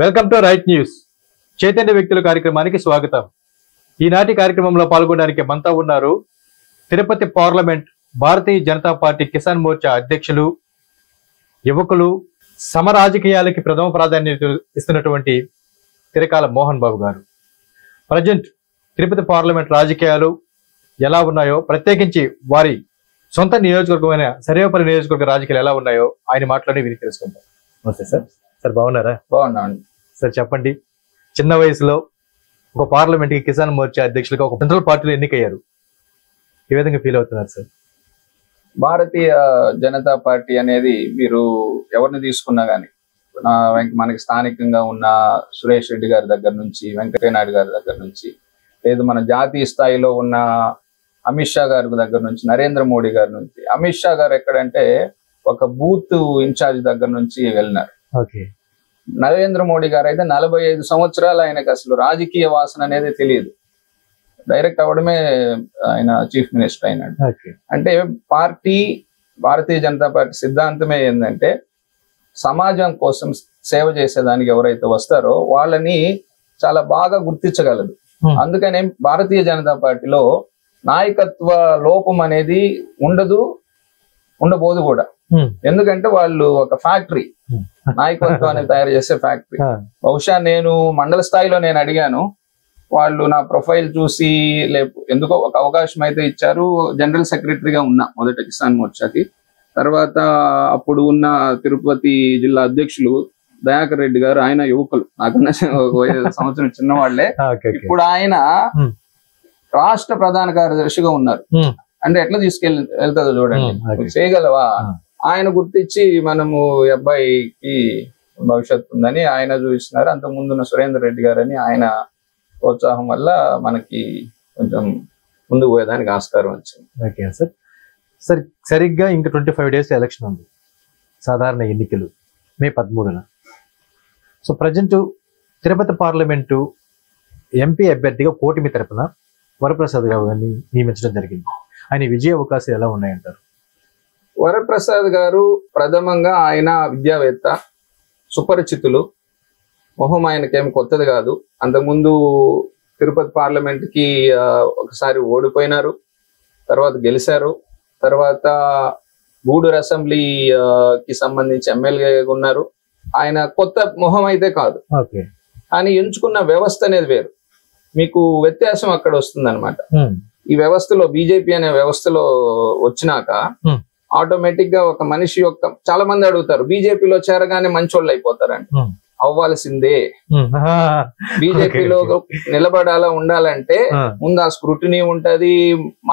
Welcome to right news. Chaitanya వ్యక్తుల కార్యక్రమానికి స్వాగతం. ఈనాటి కార్యక్రమంలో పాల్గొనడానికి మనతో ఉన్నారు తిరుపతి పార్లమెంట్ భారతీయ జనతా పార్టీ కిసాన్ మోర్చా అధ్యక్షులు, యువకులు, సమరాజకీయాలకి ప్రథమ ప్రాధాన్యత ఇస్తున్నటువంటి తిరకాల మోహన్ బాబు గారు. ప్రజెంట్ తిరుపతి పార్లమెంట్ రాజకీయాలు ఎలా ఉన్నాయో, ప్రత్యేకించి వారి సొంత నియోజకవర్గమైన సర్వేపల్లి నియోజకవర్గ రాజకీయాలు ఎలా ఉన్నాయో ఆయన మాట్లాడి విని తెలుసుకుంటాం. నమస్తే సార్. సార్ బాగున్నారా? బాగున్నాను సార్. చెప్పండి, చిన్న వయసులో ఒక పార్లమెంట్ కి కిసాన్ మోర్చా అధ్యక్షులుగా ఒక సెంట్రల్ పార్టీలో ఎన్నికయ్యారు. ఏ విధంగా ఫీల్ అవుతున్నారు సార్? భారతీయ జనతా పార్టీ అనేది మీరు ఎవరిని తీసుకున్నా గానీ, మనకి స్థానికంగా ఉన్న సురేష్ రెడ్డి గారి దగ్గర నుంచి, వెంకయ్య నాయుడు గారి దగ్గర నుంచి, లేదు మన జాతీయ స్థాయిలో ఉన్న అమిత్ షా గారి దగ్గర నుంచి, నరేంద్ర మోడీ గారి నుంచి. అమిత్ షా గారు ఎక్కడంటే ఒక బూత్ ఇన్ఛార్జ్ దగ్గర నుంచి వెళ్ళినారు. నరేంద్ర మోడీ గారు అయితే 45 సంవత్సరాలు ఆయనకు అసలు రాజకీయ వాసన అనేది తెలియదు. డైరెక్ట్ అవడమే ఆయన చీఫ్ మినిస్టర్ అయినాడు. అంటే భారతీయ జనతా పార్టీ సిద్ధాంతమే ఏంటంటే, సమాజం కోసం సేవ చేసేదానికి ఎవరైతే వస్తారో వాళ్ళని చాలా బాగా గుర్తించగలదు. అందుకనే భారతీయ జనతా పార్టీలో నాయకత్వ లోపం అనేది ఉండబోదు కూడా. ఎందుకంటే వాళ్ళు ఒక ఫ్యాక్టరీ, నాయకత్వాన్ని తయారు చేసే ఫ్యాక్టరీ. బహుశా నేను మండల స్థాయిలో నేను అడిగాను, వాళ్ళు నా ప్రొఫైల్ చూసి ఎందుకో ఒక అవకాశం అయితే ఇచ్చారు. జనరల్ సెక్రటరీగా ఉన్నా మొదట కిసాన్ మోర్చాకి. తర్వాత అప్పుడు ఉన్న తిరుపతి జిల్లా అధ్యక్షులు దయాకర్ రెడ్డి గారు, ఆయన యువకులు, నాకన్నా 5 సంవత్సరం చిన్నవాళ్లే. ఇప్పుడు ఆయన రాష్ట్ర ప్రధాన కార్యదర్శిగా ఉన్నారు. అంటే ఎట్లా వెళ్తుందో చూడండి, చేయగలవా? ఆయన గుర్తించి మనము ఈ అబ్బాయికి భవిష్యత్తు ఉందని ఆయన చూపిస్తున్నారు. అంత ముందున్న సురేందర్ రెడ్డి గారని ఆయన ప్రోత్సాహం వల్ల మనకి కొంచెం ముందుకు పోయేదానికి ఆస్కారం వచ్చింది. Okay sir. సార్, సరిగ్గా ఇంకా 25 days ఎలక్షన్ ఉంది, సాధారణ ఎన్నికలు మే 13న. So present Tirupati parliament MP అభ్యర్థిగా కూటమి తరపున వరప్రసాద్ గారిని నియమించడం జరిగింది. ఆయన విజయ అవకాశాలు ఎలా ఉన్నాయంటారు? వరప్రసాద్ గారు ప్రథమంగా ఆయన విద్యావేత్త, సుపరిచితులు. మొహం ఆయనకేం కొత్తది కాదు. అంతకుముందు తిరుపతి పార్లమెంట్ కి ఒకసారి ఓడిపోయినారు, తర్వాత గెలిచారు. తర్వాత గూడూరు అసెంబ్లీకి సంబంధించి ఎమ్మెల్యేగా ఉన్నారు. ఆయన కొత్త మొహం అయితే కాదు, కానీ ఎంచుకున్న వ్యవస్థ అనేది వేరు. మీకు వ్యత్యాసం అక్కడ వస్తుంది అనమాట. ఈ వ్యవస్థలో, బీజేపీ అనే వ్యవస్థలో వచ్చినాక ఆటోమేటిక్ గా ఒక మనిషి యొక్క, చాలా మంది అడుగుతారు బీజేపీలో చేరగానే మంచోళ్ళు అయిపోతారండి. అవ్వాల్సిందే. బీజేపీలో నిలబడాలా, ఉండాలంటే ముందు ఆ స్క్రూటినీ ఉంటది.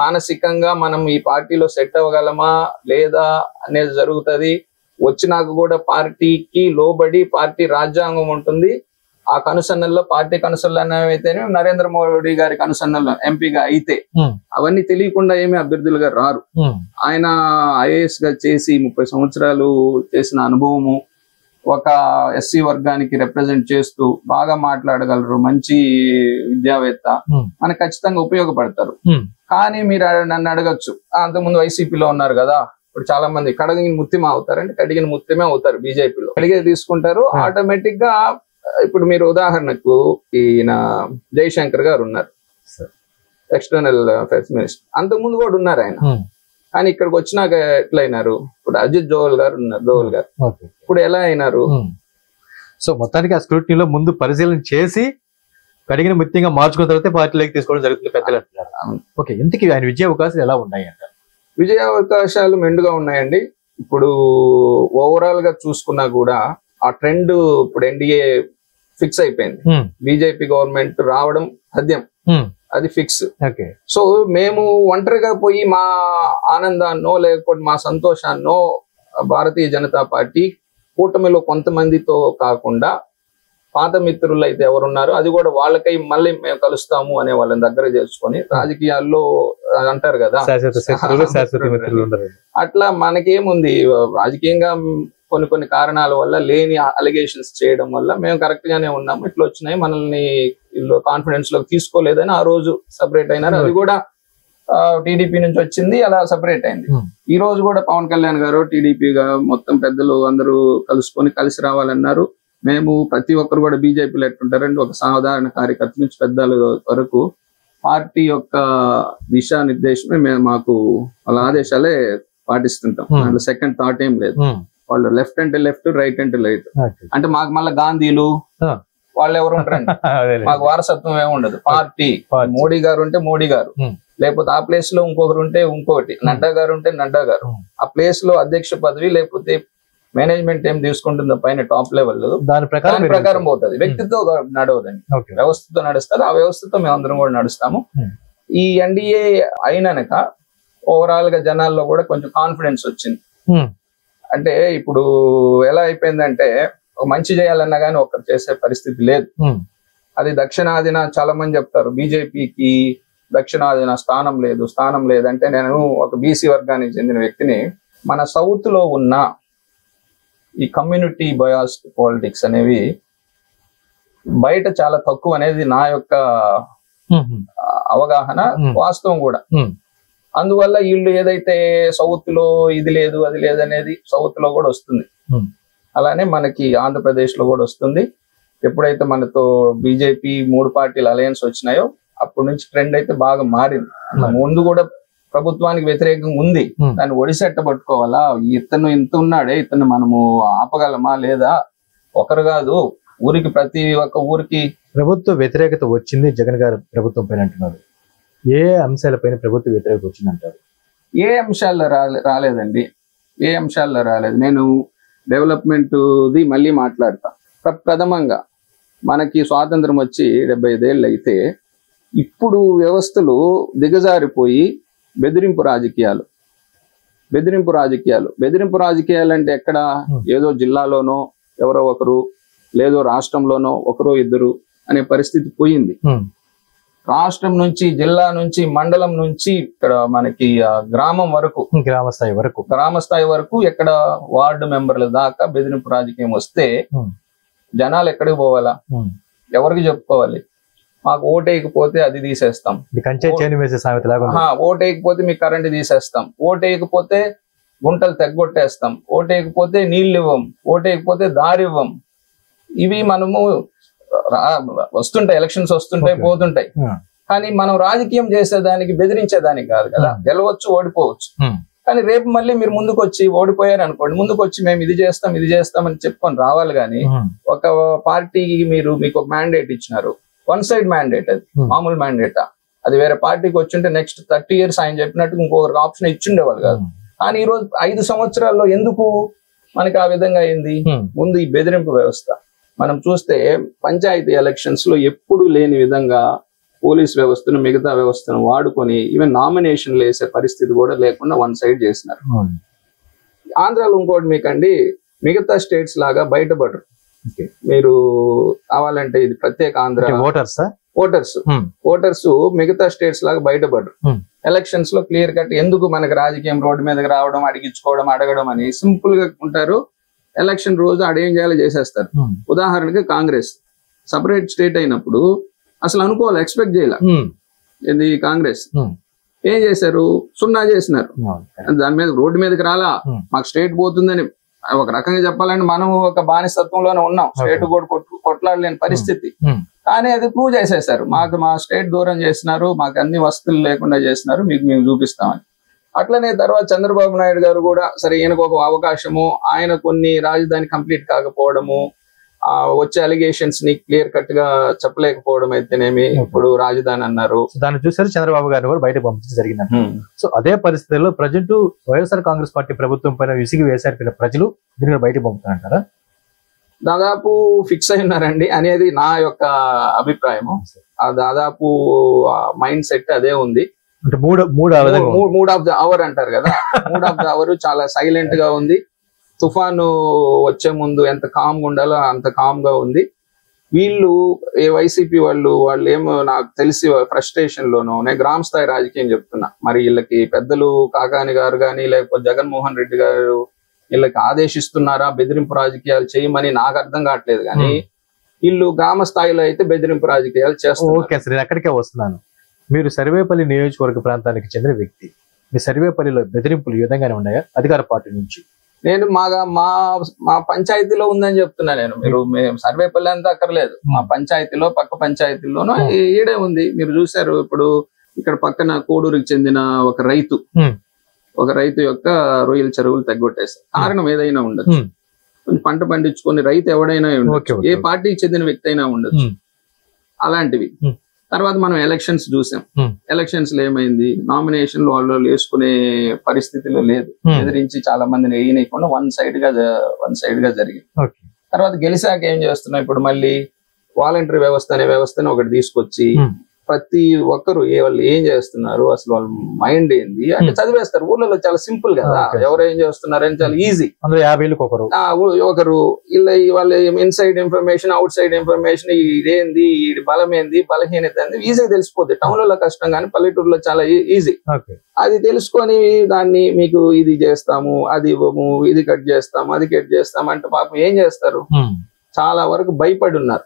మానసికంగా మనం ఈ పార్టీలో సెట్ అవ్వగలమా లేదా అనేది జరుగుతుంది. వచ్చినాక కూడా పార్టీకి లోబడి, పార్టీ రాజ్యాంగం ఉంటుంది. ఆ కనుసన్నల్లో, పార్టీ కనుసన్నలు అయితేనే, నరేంద్ర మోడీ గారి కనుసన్నల్లో ఎంపీగా అయితే అవన్నీ తెలియకుండా ఏమీ అభ్యర్థులుగా రారు. ఆయన ఐఏఎస్ గా చేసి 30 సంవత్సరాలు చేసిన అనుభవము, ఒక ఎస్సీ వర్గానికి రిప్రజెంట్ చేస్తూ బాగా మాట్లాడగలరు, మంచి విద్యావేత్త, మనకు ఖచ్చితంగా ఉపయోగపడతారు. కానీ మీరు నన్ను అడగచ్చు, అంతకుముందు వైసీపీలో ఉన్నారు కదా, ఇప్పుడు చాలా మంది కడిగిన ముత్తిమ అవుతారంటే కడిగిన ముత్తిమే అవుతారు. బీజేపీలో కడిగే తీసుకుంటారు ఆటోమేటిక్ గా. ఇప్పుడు మీరు ఉదాహరణకు ఈయన జయశంకర్ గారు ఉన్నారు, ఎక్స్టర్నల్ అఫైర్స్ మినిస్టర్. అంతకుముందు కూడా ఉన్నారు ఆయన, కానీ ఇక్కడికి వచ్చినాక ఎట్లా అయినారు? ఇప్పుడు అజిత్ దోవల్ గారు ఉన్నారు, దోవల్ గారు ఇప్పుడు ఎలా అయినారు? సో మొత్తానికి ఆ స్క్రూటినీలో ముందు పరిశీలన చేసి కడిగిన ముత్యంగా మార్చుకున్న తర్వాత పార్టీలోకి తీసుకోవడం జరుగుతుంది పెద్దలు అంటున్నారు. ఓకే, ఇంతకీ ఆయన విజయ అవకాశాలు ఎలా ఉన్నాయి అంటారు? విజయ అవకాశాలు మెండుగా ఉన్నాయండి. ఇప్పుడు ఓవరాల్ గా చూసుకున్నా కూడా ఆ ట్రెండ్ ఇప్పుడు ఎన్డీఏ ఫిక్స్ అయిపోయింది. బీజేపీ గవర్నమెంట్ రావడం తథ్యం, అది ఫిక్స్. సో మేము ఒంటరిగా పోయి మా ఆనందాన్నో లేకపోతే మా సంతోషాన్నో భారతీయ జనతా పార్టీ కూటమిలో కొంతమందితో కాకుండా, పాత మిత్రులు అయితే ఎవరున్నారో అది కూడా వాళ్ళకై మళ్ళీ మేము కలుస్తాము అనే వాళ్ళని దగ్గర చేసుకొని, రాజకీయాల్లో అంటారు కదా అట్లా మనకేముంది, రాజకీయంగా కొన్ని కారణాల వల్ల లేని అలిగేషన్స్ చేయడం వల్ల మేము కరెక్ట్ గానే ఉన్నాము, ఇట్లా వచ్చినాయి, మనల్ని కాన్ఫిడెన్స్ లోకి తీసుకోలేదని ఆ రోజు సపరేట్ అయినారు. అది కూడా టీడీపీ నుంచి వచ్చింది, అలా సపరేట్ అయింది. ఈ రోజు కూడా పవన్ కళ్యాణ్ గారు టీడీపీగా మొత్తం పెద్దలు అందరూ కలిసి రావాలన్నారు. మేము ప్రతి ఒక్కరు కూడా బీజేపీలో ఎట్టుంటారండి, ఒక సాధారణ కార్యకర్త నుంచి పెద్దల వరకు పార్టీ యొక్క దిశానిర్దేశమే మేము మాకు వాళ్ళ ఆదేశాలే పాటిస్తుంటాం. దాంట్లో సెకండ్ థాట్ ఏం లేదు. వాళ్ళు లెఫ్ట్ అంటే లెఫ్ట్, రైట్ అంటే రైట్. అంటే మాకు మళ్ళీ గాంధీలు వాళ్ళు ఎవరు ఉంటారండి, మాకు వారసత్వం ఏముండదు. పార్టీ మోడీ గారు ఉంటే మోడీ గారు, లేకపోతే ఆ ప్లేస్ లో ఇంకొకరు ఉంటే ఇంకొకటి, నడ్డా గారు ఉంటే నడ్డా గారు, ఆ ప్లేస్ లో అధ్యక్ష పదవి లేకపోతే మేనేజ్మెంట్ ఏం తీసుకుంటుందో పైన టాప్ లెవెల్ దాని ప్రకారం పోతుంది. వ్యక్తితో నడవదండి, వ్యవస్థతో నడుస్తారు. ఆ వ్యవస్థతో మేమందరం కూడా నడుస్తాము. ఈ ఎన్డీఏ అయినాక ఓవరాల్ గా జనాల్లో కూడా కొంచెం కాన్ఫిడెన్స్ వచ్చింది. అంటే ఇప్పుడు ఎలా అయిపోయిందంటే ఒక మంచి చేయాలన్నా గానీ ఒకరు చేసే పరిస్థితి లేదు. అది దక్షిణాదిన చాలా మంది చెప్తారు బీజేపీకి దక్షిణాదిన స్థానం లేదంటే నేను ఒక బీసీ వర్గానికి చెందిన వ్యక్తిని. మన సౌత్ లో ఉన్న ఈ కమ్యూనిటీ బయాస్డ్ పాలిటిక్స్ అనేవి బయట చాలా తక్కువ అనేది నా యొక్క అవగాహన, వాస్తవం కూడా. అందువల్ల వీళ్ళు ఏదైతే సౌత్ లో ఇది లేదు అది లేదు అనేది సౌత్ లో కూడా వస్తుంది. అలానే మనకి ఆంధ్రప్రదేశ్ లో కూడా వస్తుంది. ఎప్పుడైతే మనతో బీజేపీ 3 పార్టీల అలయన్స్ వచ్చినాయో అప్పటి నుంచి ట్రెండ్ అయితే బాగా మారింది. ముందు కూడా ప్రభుత్వానికి వ్యతిరేకంగా ఉంది, దాన్ని ఒడిసెట్ట పట్టుకోవాలా, ఇతను ఇంత ఉన్నాడే ఇతను మనము ఆపగలమా లేదా, ఒకరు కాదు ఊరికి ప్రతి ఒక్క ఊరికి ప్రభుత్వ వ్యతిరేకత వచ్చింది జగన్ గారు ప్రభుత్వం పైన అంటున్నారు. ఏ అంశాలపైన ప్రభుత్వ వ్యతిరేకత వచ్చిందంటారు? ఏ అంశాల్లో రాలేదండి, ఏ అంశాల్లో రాలేదు. నేను డెవలప్మెంట్ది మళ్ళీ మాట్లాడతా. ప్రథమంగా మనకి స్వాతంత్రం వచ్చి 75 ఏళ్ళు అయితే ఇప్పుడు వ్యవస్థలు దిగజారిపోయి బెదిరింపు రాజకీయాలు అంటే ఎక్కడ ఏదో జిల్లాలోనో ఎవరో ఒకరు, లేదో రాష్ట్రంలోనో ఒకరో ఇద్దరు అనే పరిస్థితి పోయింది. రాష్ట్రం నుంచి, జిల్లా నుంచి, మండలం నుంచి ఇక్కడ మనకి గ్రామం వరకు, గ్రామ స్థాయి వరకు ఎక్కడ వార్డు మెంబర్ల దాకా బెదిరింపు రాజకీయం వస్తే జనాలు ఎక్కడికి పోవాలా, ఎవరికి చెప్పుకోవాలి? మాకు ఓటేయకపోతే అది తీసేస్తాం, ఓటేయకపోతే మీ కరెంట్ తీసేస్తాం, ఓటేయకపోతే గుంటలు తెగ్గొట్టేస్తాం, ఓటేయకపోతే నీళ్ళు ఇవ్వం, ఓటేయకపోతే దారి ఇవ్వం. ఇవి మనము వస్తుంటాయి, ఎలక్షన్స్ వస్తుంటాయి పోతుంటాయి. కానీ మనం రాజకీయం చేసేదానికి బెదిరించేదానికి కాదు కదా. గెలవచ్చు, ఓడిపోవచ్చు. కానీ రేపు మళ్ళీ మీరు ముందుకు వచ్చి ఓడిపోయారు అనుకోండి, ముందుకు వచ్చి మేము ఇది చేస్తాం అని చెప్పుకొని రావాలి. కానీ ఒక పార్టీకి మీకు ఒక మ్యాండేట్ ఇచ్చినారు, వన్ సైడ్ మ్యాండేట్, అది మామూలు మ్యాండేటా? అది వేరే పార్టీకి వచ్చింటే నెక్స్ట్ 30 years ఆయన చెప్పినట్టు ఇంకొకరికి ఆప్షన్ ఇచ్చిండేవాళ్ళు కాదు. కానీ ఈ రోజు 5 సంవత్సరాల్లో ఎందుకు మనకి ఆ విధంగా అయింది? ముందు ఈ బెదిరింపు వ్యవస్థ మనం చూస్తే పంచాయతీ ఎలక్షన్స్ లో ఎప్పుడు లేని విధంగా పోలీస్ వ్యవస్థను, మిగతా వ్యవస్థను వాడుకొని ఈవెన్ నామినేషన్లు వేసే పరిస్థితి కూడా లేకుండా వన్ సైడ్ చేసినారు. ఆంధ్రాలో ఇంకోటి మీకండి, మిగతా స్టేట్స్ లాగా బయటపడరు. మీరు కావాలంటే ఇది ప్రత్యేక ఆంధ్ర ఓటర్స్ మిగతా స్టేట్స్ లాగా బయటపడరు. ఎలక్షన్స్ లో క్లియర్ కట్ ఎందుకు మనకి రాజకీయం రోడ్డు మీదకి రావడం, అడిగించుకోవడం, అడగడం అని సింపుల్ గా ఉంటారు. ఎలక్షన్ రోజు ఆడేం చేయాలో చేసేస్తారు. ఉదాహరణకి కాంగ్రెస్ సపరేట్ స్టేట్ అయినప్పుడు అసలు అనుకోవాలి, ఎక్స్పెక్ట్ చేయాల. ఇది కాంగ్రెస్ ఏం చేశారు? 0 చేసినారు. దాని మీద రోడ్డు మీదకి రాలా, మాకు స్టేట్ పోతుందని. ఒక రకంగా చెప్పాలంటే మనం ఒక బానిసత్వంలోనే ఉన్నాం, స్టేట్ కూడా కొట్లాడలేని పరిస్థితి. కానీ అది ప్రూవ్ చేసేసారు, మా స్టేట్ దూరం చేసినారు, మాకు అన్ని వసతులు లేకుండా చేసినారు, మీకు మేము చూపిస్తామని. అట్లనే తర్వాత చంద్రబాబు నాయుడు గారు కూడా సరే ఈయనకు ఒక అవకాశము, ఆయన కొన్ని రాజధాని కంప్లీట్ కాకపోవడము, వచ్చే అలిగేషన్స్ ని క్లియర్ కట్ గా చెప్పలేకపోవడం అయితేనేమి, ఇప్పుడు రాజధాని అన్నారు, దాన్ని చూసారు చంద్రబాబు గారిని కూడా బయట పంపించడం జరిగింది. సో అదే పరిస్థితుల్లో ప్రజెంట్ వైఎస్ఆర్ కాంగ్రెస్ పార్టీ ప్రభుత్వం పైన విసిగి వేసారిపోయిన ప్రజలు దీన్ని బయట పంపుతారంటారా? దాదాపు ఫిక్స్ అయినారండి అనేది నా యొక్క అభిప్రాయము. ఆ దాదాపు మైండ్ సెట్ అదే ఉంది. అంటే మూడ్ ఆఫ్ ద అవర్ అంటారు కదా, మూడ్ ఆఫ్ ద అవర్ చాలా సైలెంట్ గా ఉంది. తుఫాను వచ్చే ముందు ఎంత కామ్గా ఉండాలో అంత కామ్ గా ఉంది. వీళ్ళు వైసీపీ వాళ్ళు ఏమో నాకు తెలిసి ఫ్రస్ట్రేషన్ లోనో, నేను గ్రామ స్థాయి రాజకీయం చెప్తున్నా, మరి వీళ్ళకి పెద్దలు కాకాని గారు కానీ లేకపోతే జగన్మోహన్ రెడ్డి గారు వీళ్ళకి ఆదేశిస్తున్నారా బెదిరింపు రాజకీయాలు చేయమని నాకు అర్థం కావట్లేదు. కానీ వీళ్ళు గ్రామ స్థాయిలో అయితే బెదిరింపు రాజకీయాలు చేస్తారు. ఓకే సార్, నేను అక్కడికే వస్తున్నాను. మీరు సర్వేపల్లి నియోజకవర్గ ప్రాంతానికి చెందిన వ్యక్తి, మీ సర్వేపల్లిలో బెదిరింపులు ఈ విధంగానే ఉన్నాయా అధికార పార్టీ నుంచి? నేను మా మా పంచాయతీలో ఉందని చెప్తున్నా నేను. మీరు సర్వేపల్లి అంతా అక్కర్లేదు, మా పంచాయతీలో పక్క పంచాయతీలోనూ ఈడే ఉంది. మీరు చూసారు ఇప్పుడు ఇక్కడ పక్కన కోడూరుకి చెందిన ఒక రైతు యొక్క రొయ్యల చెరువులు తగ్గొట్టేస్తారు. కారణం ఏదైనా ఉండొచ్చు, కొంచెం పంట పండించుకొని రైతు ఎవడైనా ఉండొచ్చు, ఏ పార్టీకి చెందిన వ్యక్తి అయినా ఉండొచ్చు, అలాంటివి. తర్వాత మనం ఎలక్షన్స్ చూసాం. ఎలక్షన్స్ లో ఏమైంది, నామినేషన్ వాళ్ళు వేసుకునే పరిస్థితిలో లేదు, ఎదిరించి చాలా మందిని వేయనీయకుండా వన్ సైడ్ గా జరిగింది. తర్వాత గెలిచాక ఏం చేస్తున్నాం, ఇప్పుడు మళ్ళీ వాలంటరీ వ్యవస్థ అనే వ్యవస్థను ఒకటి తీసుకొచ్చి ప్రతి ఒక్కరు వాళ్ళు ఏం చేస్తున్నారు, అసలు వాళ్ళ మైండ్ ఏంది అంటే చదివేస్తారు. ఊర్లలో చాలా సింపుల్ కదా, ఎవరు ఏం చేస్తున్నారు అని చాలా ఈజీ. ఒకరు వాళ్ళ inside information, out side information, ఇదేంది, ఈ బలం ఏంది, బలహీనత ఏంది ఈజీగా తెలిసిపోద్ది. టౌన్లలో కష్టం కానీ పల్లెటూరులో చాలా ఈజీ. అది తెలుసుకొని దాన్ని మీకు ఇది చేస్తాము, అది ఇవ్వము, ఇది కట్ చేస్తాము, అది కట్ చేస్తాము అంటే పాపం ఏం చేస్తారు, చాలా వరకు భయపడి ఉన్నారు.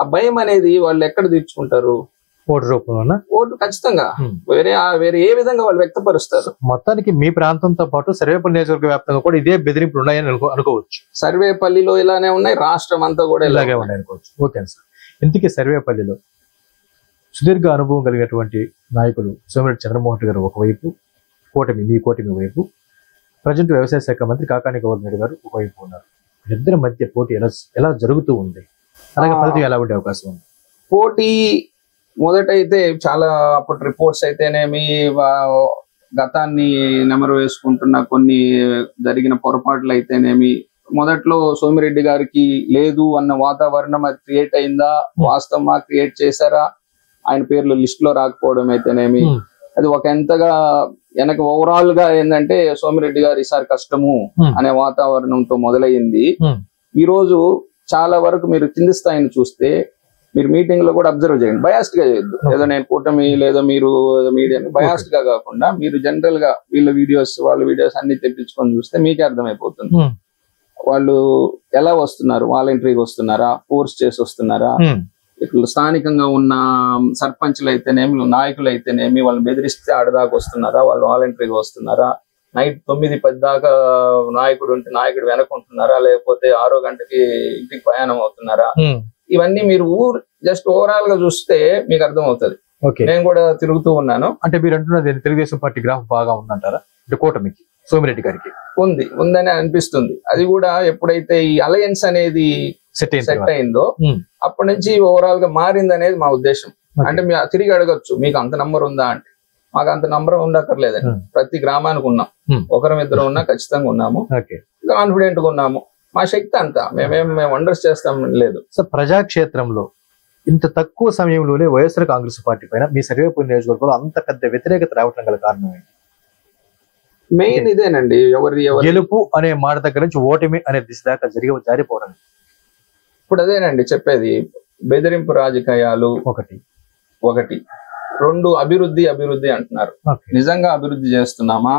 ఆ భయం అనేది వాళ్ళు ఎక్కడ తీర్చుకుంటారు, ఓటు రూపంలో. ఓటు ఖచ్చితంగా వేరే ఏ విధంగా వాళ్ళు వ్యక్తపరుస్తారు. మొత్తానికి మీ ప్రాంతంతో పాటు సర్వేపల్లి నియోజకవర్గ వ్యాప్తంగా కూడా ఇదే బెదిరింపులు ఉన్నాయని అనుకోవచ్చు. సర్వేపల్లిలో ఇలానే ఉన్నాయి, రాష్ట్రం అంతా కూడా ఇలాగే ఉన్నాయి అనుకోవచ్చు. ఓకే సార్, ఇంతకీ సర్వేపల్లిలో సుదీర్ఘ అనుభవం కలిగినటువంటి నాయకులు సోమిరెడ్డి చంద్రమోహన్ రెడ్డి గారు ఒకవైపు, మీ కూటమి వైపు, ప్రజెంట్ వ్యవసాయ శాఖ మంత్రి కాకాని గోవర్ధన్ గారు ఒకవైపు ఉన్నారు. ఇద్దరి మధ్య పోటీ ఎలా జరుగుతూ ఉంది, అలాగే ఫలితం ఎలా ఉండే అవకాశం ఉంది? పోటీ మొదటైతే చాలా అప్పుడు రిపోర్ట్స్ అయితేనేమి, గతాన్ని నెమరు వేసుకుంటున్న కొన్ని జరిగిన పొరపాట్లు అయితేనేమి, మొదట్లో సోమిరెడ్డి గారికి లేదు అన్న వాతావరణం అది క్రియేట్ అయిందా, వాస్తవమా క్రియేట్ చేశారా, ఆయన పేర్లు లిస్ట్ లో రాకపోవడం అయితేనేమి, అది ఒక ఎంతగా వెనక ఓవరాల్ గా ఏంటంటే సోమిరెడ్డి గారు ఈసారి కష్టము అనే వాతావరణంతో మొదలైంది. ఈ రోజు చాలా వరకు మీరు కింది స్థాయిని చూస్తే, మీరు మీటింగ్ లో కూడా అబ్జర్వ్ చేయండి, బయాస్డ్ గా చేయొద్దు. ఏదో నేను కూటమి లేదా మీరు మీడియా బయాస్డ్ గా కాకుండా మీరు జనరల్ గా వాళ్ళ వీడియోస్ అన్ని తెప్పించుకొని చూస్తే మీకే అర్థమైపోతుంది వాళ్ళు ఎలా వస్తున్నారు. వాలంటరీగా వస్తున్నారా, ఫోర్స్ చేసి వస్తున్నారా, ఇక్కడ స్థానికంగా ఉన్న సర్పంచ్లు అయితేనేమి, నాయకులు అయితేనేమి వాళ్ళని బెదిరిస్తే ఆడదాకా వస్తున్నారా, వాళ్ళు వాలంటరీగా వస్తున్నారా, నైట్ 9-10 దాకా నాయకుడు ఉంటే నాయకుడు వెనకుంటున్నారా, లేకపోతే 6 గంటకి ఇంటికి ప్రయాణం అవుతున్నారా, ఇవన్నీ మీరు జస్ట్ ఓవరాల్ గా చూస్తే మీకు అర్థం అవుతుంది. నేను కూడా తిరుగుతూ ఉన్నాను. అంటే మీరు అంటున్నది తెలుగుదేశం పార్టీ గ్రాఫ్ బాగా ఉందంటారా? అంటే కూటమికి, సోమిరెడ్డి గారికి ఉందని అనిపిస్తుంది. అది కూడా ఎప్పుడైతే ఈ అలయన్స్ అనేది సెట్ అయిందో అప్పటి నుంచి ఓవరాల్ గా మారింది అనేది మా ఉద్దేశం. అంటే మీరు తిరిగి అడగచ్చు, మీకు అంత నంబర్ ఉందా అంటే, మాకు అంత నంబర్ ఉండక్కర్లేదండి. ప్రతి గ్రామానికి ఉన్నాం, ఒకరిద్దరు ఉన్నా ఖచ్చితంగా ఉన్నాము, కాన్ఫిడెంట్ గా ఉన్నాము. మా శక్తి అంతా మేము వండర్స్ చేస్తాం లేదు. సో ప్రజాక్షేత్రంలో ఇంత తక్కువ సమయంలోనే వైఎస్ఆర్ కాంగ్రెస్ పార్టీ పైన మీ సర్వేపల్లి నియోజకవర్గంలో అంత పెద్ద వ్యతిరేకత రావటం గల కారణం ఏంటి? మెయిన్ ఇదేనండి, ఎవరి గెలుపు అనే మాట దగ్గర నుంచి ఓటమి అనే దిశ దాకా జారిపోవడం. ఇప్పుడు అదేనండి చెప్పేది, బెదిరింపు రాజకీయాలు ఒకటి, 2 అభివృద్ధి అంటున్నారు. నిజంగా అభివృద్ధి చేస్తున్నామా,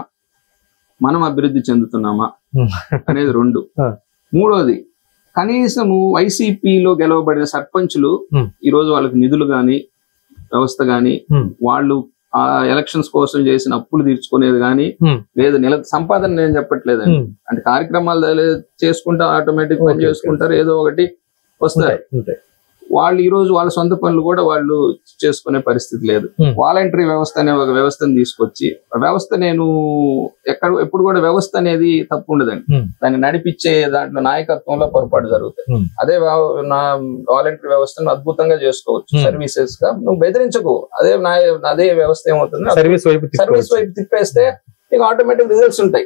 మనం అభివృద్ధి చెందుతున్నామా అనేది 2. 3వది, కనీసము వైసీపీలో గెలవబడిన సర్పంచులు ఈ రోజు వాళ్ళకి నిధులు గాని, వ్యవస్థ గాని, వాళ్ళు ఆ ఎలక్షన్స్ కోసం చేసిన అప్పులు తీర్చుకునేది గాని లేదు, సంపాదన నేను చెప్పట్లేదండి. అంటే కార్యక్రమాలు చేసుకుంటా ఆటోమేటిక్ పని చేసుకుంటారు, ఏదో ఒకటి వస్తాయి. వాళ్ళు ఈ రోజు వాళ్ళ సొంత పనులు కూడా వాళ్ళు చేసుకునే పరిస్థితి లేదు. వాలంటరీ వ్యవస్థ అనే ఒక వ్యవస్థను తీసుకొచ్చి, వ్యవస్థ నేను ఎప్పుడు కూడా వ్యవస్థ అనేది తప్పు ఉండదండి, దాన్ని నడిపించే దాంట్లో నాయకత్వంలో పొరపాటు జరుగుతాయి. అదే వాలంటరీ వ్యవస్థను అద్భుతంగా చేసుకోవచ్చు సర్వీసెస్ గా. నువ్వు బెదిరించకు, అదే వ్యవస్థ ఏమవుతుంది, సర్వీస్ వైపు తిప్పేస్తే నీకు ఆటోమేటిక్ రిజల్ట్స్ ఉంటాయి.